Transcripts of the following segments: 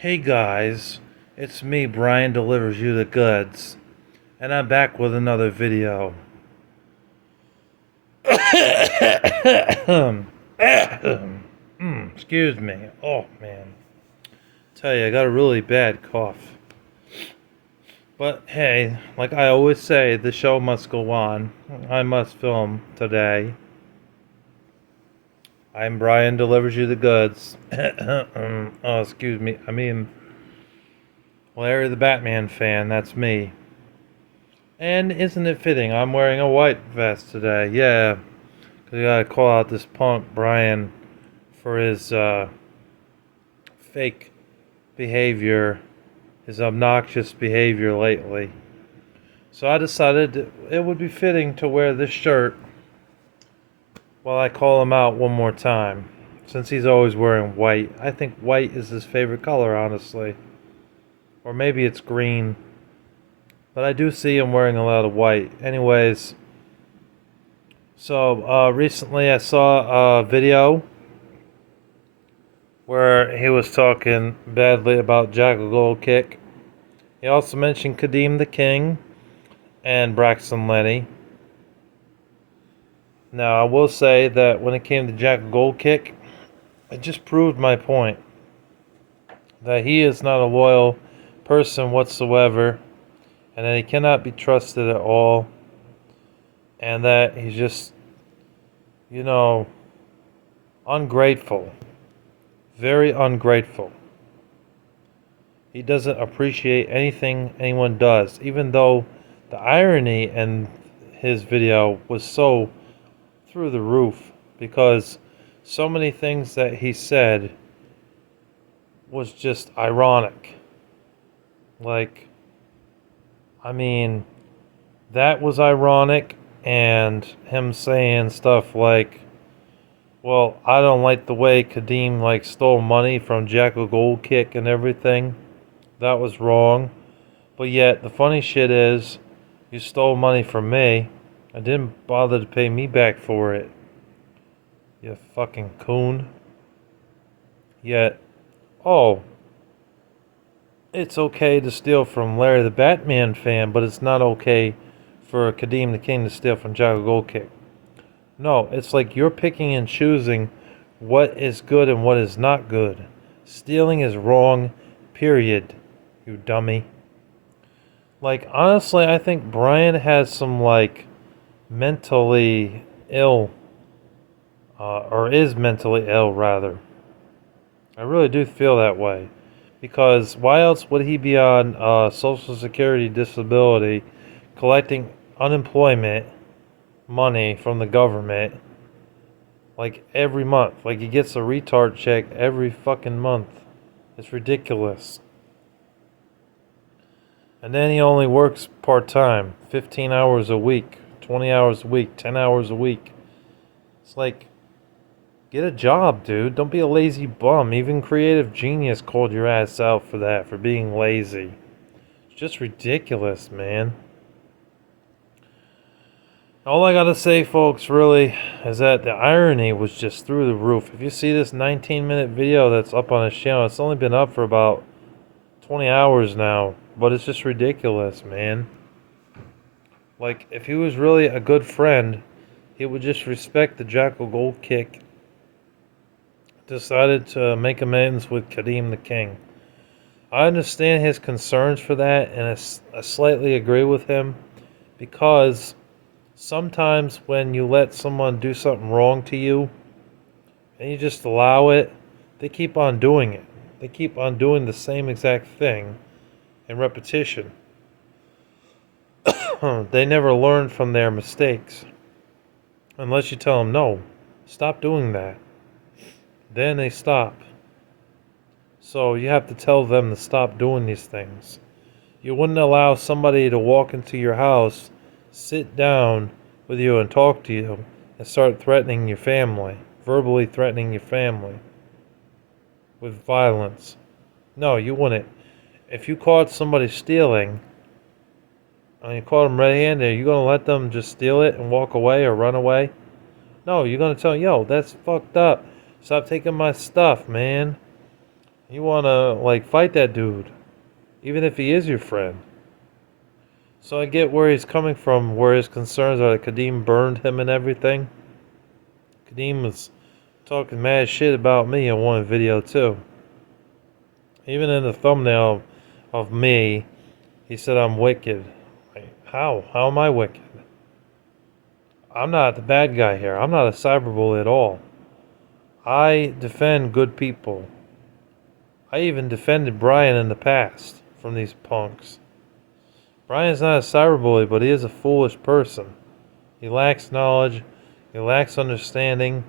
Hey guys, it's me, Bryan delivers you the goods, and I'm back with another video. Excuse me. Oh man, tell you, I got a really bad cough. But hey, like I always say, the show must go on. I must film today. I'm Bryan delivers you the goods. Oh, excuse me. Larry the Batman fan. That's me. And isn't it fitting? I'm wearing a white vest today. Yeah, because you gotta call out this punk, Bryan, for his fake behavior, his obnoxious behavior lately. So I decided it would be fitting to wear this shirt while I call him out one more time. Since he's always wearing white. I think white is his favorite color, honestly. Or maybe it's green. But I do see him wearing a lot of white. Anyways, so recently I saw a video where he was talking badly about jackalgoldkick. He also mentioned Kadeem the King and Braxton Lenny. Now I will say that when it came to jackalgoldkick, it just proved my point that he is not a loyal person whatsoever, and that he cannot be trusted at all, and that he's just, you know, ungrateful. Very ungrateful. He doesn't appreciate anything anyone does, even though the irony in his video was so through the roof because so many things that he said was just ironic. Like, I mean, that was ironic, and him saying stuff like, well, I don't like the way Kadeem stole money from jackalgoldkick and everything. That was wrong. But yet, the funny shit is, you stole money from me. I didn't bother to pay me back for it. You fucking coon. Yet, oh, it's okay to steal from Larry the Batman fan, but it's not okay for Kadeem the King to steal from jackalgoldkick. No, it's like you're picking and choosing what is good and what is not good. Stealing is wrong, period, you dummy. Like, honestly, I think Bryan has some, mentally ill, or is mentally ill, rather. I really do feel that way. Because why else would he be on Social Security disability, collecting unemployment money from the government, every month? Like, he gets a retard check every fucking month. It's ridiculous. And then he only works part-time, 15 hours a week, 20 hours a week, 10 hours a week. It's like, get a job, dude. Don't be a lazy bum. Even Creative Genius called your ass out for that, for being lazy. It's just ridiculous, man. All I gotta say, folks, really, is that the irony was just through the roof. If you see this 19-minute video that's up on his channel, it's only been up for about 20 hours now. But it's just ridiculous, man. Like, if he was really a good friend, he would just respect the jackalgoldkick. Decided to make amends with Kadeem the King. I understand his concerns for that, and I slightly agree with him, because sometimes when you let someone do something wrong to you, and you just allow it, they keep on doing it. They keep on doing the same exact thing in repetition. They never learn from their mistakes. Unless you tell them, no, stop doing that. Then they stop. So you have to tell them to stop doing these things. You wouldn't allow somebody to walk into your house, sit down with you and talk to you, and start threatening your family, verbally threatening your family with violence. No, you wouldn't. If you caught somebody stealing, and you caught them red-handed, are you going to let them just steal it and walk away or run away? No, you're going to tell them, yo, that's fucked up. Stop taking my stuff, man. You want to, like, fight that dude, even if he is your friend. So I get where he's coming from, where his concerns are that Kadeem burned him and everything. Kadeem was talking mad shit about me in one video, too. Even in the thumbnail of me, he said I'm wicked. Like, how? How am I wicked? I'm not the bad guy here. I'm not a cyberbully at all. I defend good people. I even defended Bryan in the past from these punks. Bryan's not a cyberbully, but he is a foolish person. He lacks knowledge, he lacks understanding,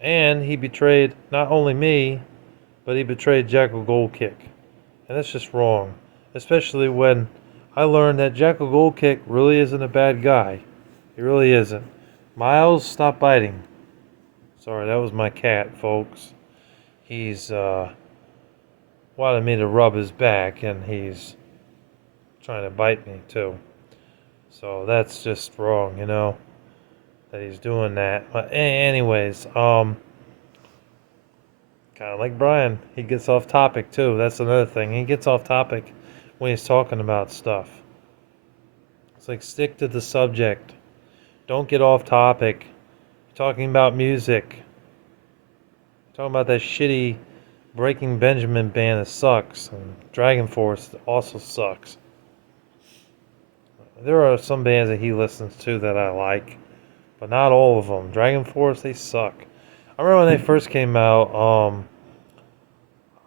and he betrayed not only me, but he betrayed jackalgoldkick. And that's just wrong. Especially when I learned that jackalgoldkick really isn't a bad guy. He really isn't. Miles, stop biting. Sorry, that was my cat, folks. He's wanted me to rub his back, and he's trying to bite me too. So that's just wrong, that he's doing that. But anyways, kind of like Bryan, he gets off topic too. That's another thing. He gets off topic when he's talking about stuff. It's like, stick to the subject. Don't get off topic. You're talking about music. You're talking about that shitty Breaking Benjamin band that sucks, and Dragon Force also sucks. There are some bands that he listens to that I like, but not all of them. Dragon Force, they suck. I remember when they first came out,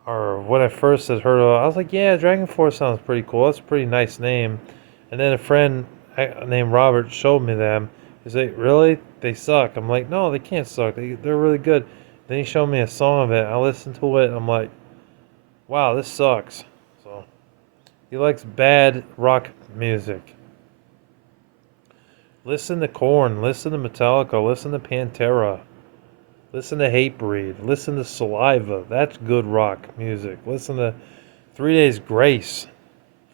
or when I first had heard of it, I was like, yeah, Dragon Force sounds pretty cool. That's a pretty nice name. And then a friend named Robert showed me them. He's like, really? They suck. I'm like, no, they can't suck. They're really good. Then he showed me a song of it. I listened to it, and I'm like, wow, this sucks. So he likes bad rock music. Listen to Korn, listen to Metallica, listen to Pantera, listen to Hatebreed, listen to Saliva. That's good rock music. Listen to 3 Days Grace.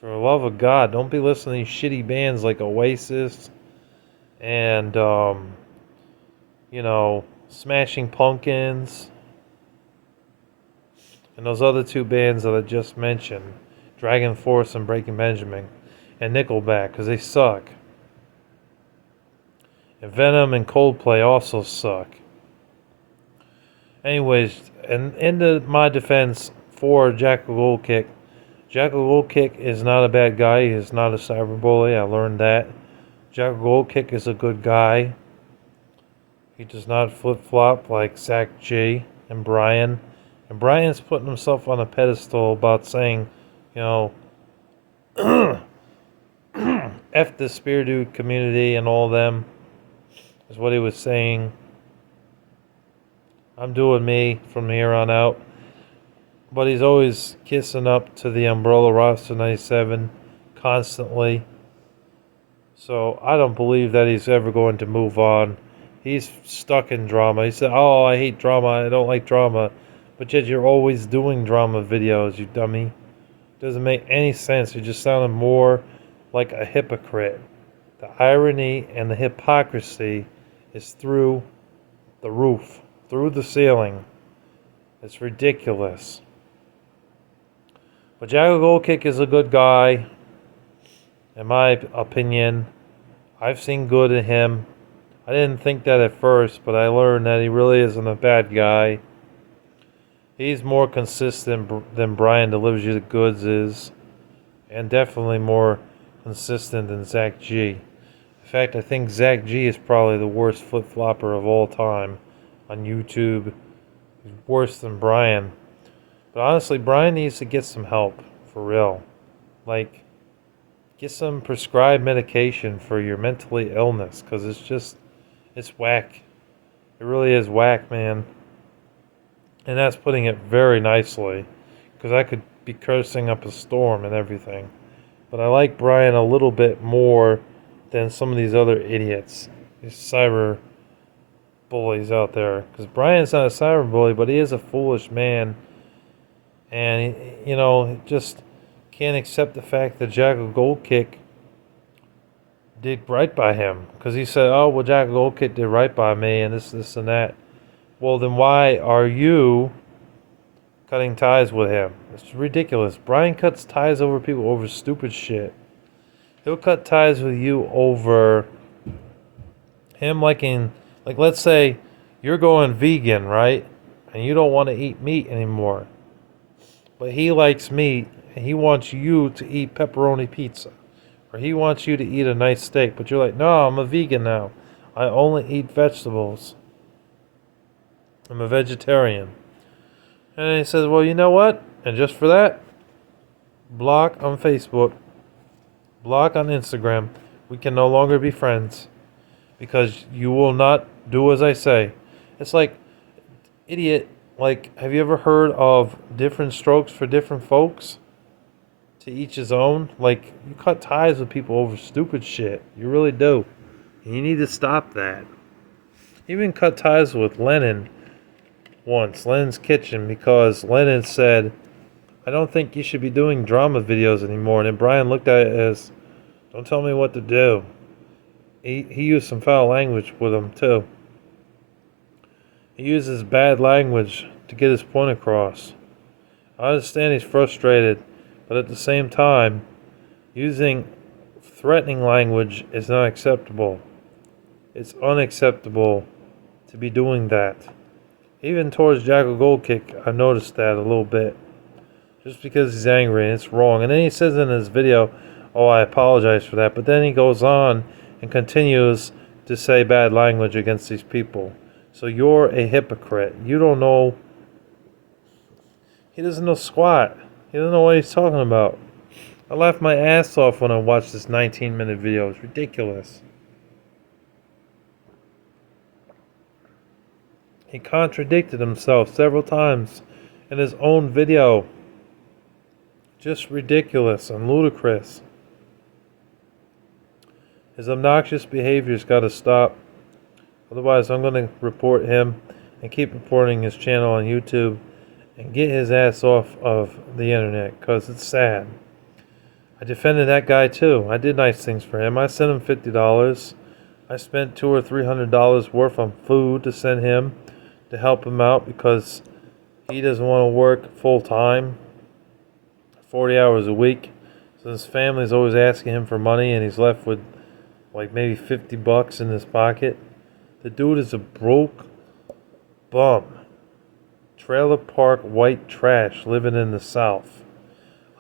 For the love of God, don't be listening to these shitty bands like Oasis and, Smashing Pumpkins and those other two bands that I just mentioned, Dragon Force and Breaking Benjamin, and Nickelback, because they suck. And Venom and Coldplay also suck. Anyways, and into my defense for jackalgoldkick, jackalgoldkick is not a bad guy. He is not a cyberbully. I learned that. jackalgoldkick is a good guy. He does not flip-flop like Zach G and Bryan. And Bryan's putting himself on a pedestal about saying, F the Spear Dude community and all them, is what he was saying. I'm doing me from here on out. But he's always kissing up to the Umbrella Roster 97 constantly. So I don't believe that he's ever going to move on. He's stuck in drama. He said, oh, I hate drama. I don't like drama. But yet you're always doing drama videos, you dummy. Doesn't make any sense. You just sounded more like a hypocrite. The irony and the hypocrisy is through the roof, through the ceiling. It's ridiculous. But jackalgoldkick is a good guy, in my opinion. I've seen good in him. I didn't think that at first, but I learned that he really isn't a bad guy. He's more consistent than Bryan Delivers You the Goods is, and definitely more consistent than Zach G. In fact, I think Zach G is probably the worst flip-flopper of all time on YouTube. He's worse than Bryan. But honestly, Bryan needs to get some help, for real. Like, get some prescribed medication for your mentally illness, because it's whack. It really is whack, man. And that's putting it very nicely, because I could be cursing up a storm and everything. But I like Bryan a little bit more than some of these other idiots, these cyber bullies out there. Because Bryan's not a cyber bully, but he is a foolish man. And, just can't accept the fact that jackalgoldkick did right by him. Because he said, oh, well, jackalgoldkick did right by me and this, and that. Well, then why are you cutting ties with him. It's ridiculous. Bryan cuts ties over people over stupid shit. He'll cut ties with you over him liking, like, let's say you're going vegan, right? And you don't want to eat meat anymore. But he likes meat and he wants you to eat pepperoni pizza. Or he wants you to eat a nice steak. But you're like, no, I'm a vegan now. I only eat vegetables. I'm a vegetarian. And he says, well, you know what? And just for that, block on Facebook, block on Instagram. We can no longer be friends because you will not do as I say. It's like, idiot, like, have you ever heard of different strokes for different folks? To each his own? Like, you cut ties with people over stupid shit. You really do. And you need to stop that. Even cut ties with Lennon once, Lennon's Kitchen, because Lennon said, I don't think you should be doing drama videos anymore. And then Bryan looked at it as, don't tell me what to do. He used some foul language with him, too. He uses bad language to get his point across. I understand he's frustrated, but at the same time, using threatening language is not acceptable. It's unacceptable to be doing that. Even towards jackalgoldkick, I noticed that a little bit. Just because he's angry and it's wrong. And then he says in his video, oh, I apologize for that. But then he goes on and continues to say bad language against these people. So you're a hypocrite. You don't know. He doesn't know squat. He doesn't know what he's talking about. I laughed my ass off when I watched this 19-minute video. It's ridiculous. He contradicted himself several times in his own video. Just ridiculous and ludicrous. His obnoxious behavior's got to stop. Otherwise, I'm going to report him and keep reporting his channel on YouTube and get his ass off of the internet because it's sad. I defended that guy too. I did nice things for him. I sent him $50. I spent $200 or $300 worth on food to send him to help him out because he doesn't want to work full time, 40 hours a week. So his family's always asking him for money and he's left with like maybe $50 in his pocket. The dude is a broke bum. Trailer park white trash living in the South.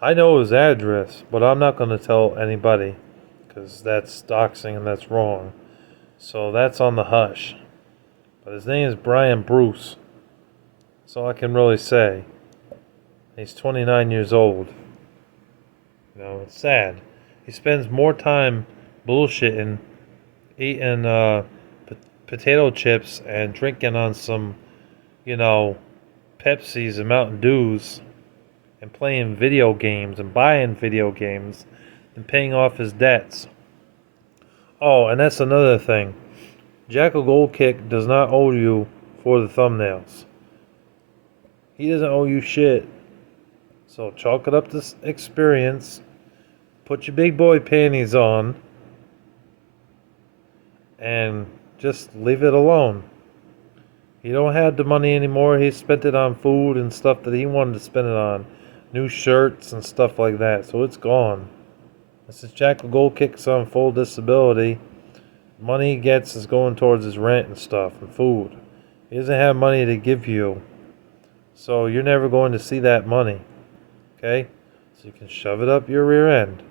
I know his address, but I'm not going to tell anybody because that's doxing and that's wrong. So that's on the hush. But his name is Bryan Bruce. That's all I can really say. He's 29 years old. You know, it's sad. He spends more time bullshitting, eating potato chips and drinking on some, you know, Pepsis and Mountain Dews and playing video games and buying video games and paying off his debts. Oh, and that's another thing. jackalgoldkick does not owe you for the thumbnails. He doesn't owe you shit. So chalk it up to experience. Put your big boy panties on. And just leave it alone. He don't have the money anymore. He spent it on food and stuff that he wanted to spend it on. New shirts and stuff like that. So it's gone. This is jackalgoldkick's on full disability. Money he gets is going towards his rent and stuff and food. He doesn't have money to give you. So you're never going to see that money. Okay? So you can shove it up your rear end.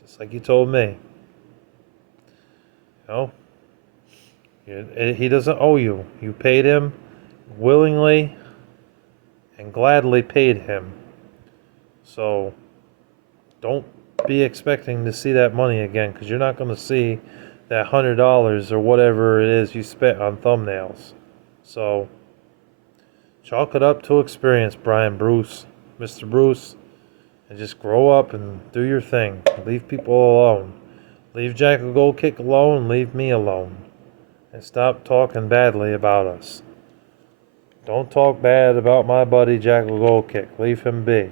Just like you told me. You know? He doesn't owe you. You paid him willingly and gladly paid him. So don't be expecting to see that money again because you're not going to see that $100 or whatever it is you spent on thumbnails. So chalk it up to experience, Bryan Bruce, Mr. Bruce, and just grow up and do your thing. Leave people alone. Leave jackalgoldkick alone. Leave me alone. And stop talking badly about us. Don't talk bad about my buddy jackalgoldkick. Leave him be.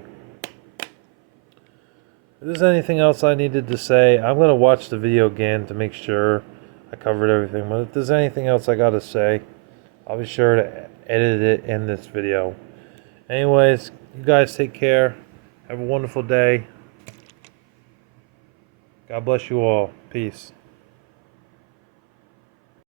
If there's anything else I needed to say, I'm going to watch the video again to make sure I covered everything. But if there's anything else I got to say, I'll be sure to edit it in this video. Anyways, you guys take care. Have a wonderful day. God bless you all. Peace.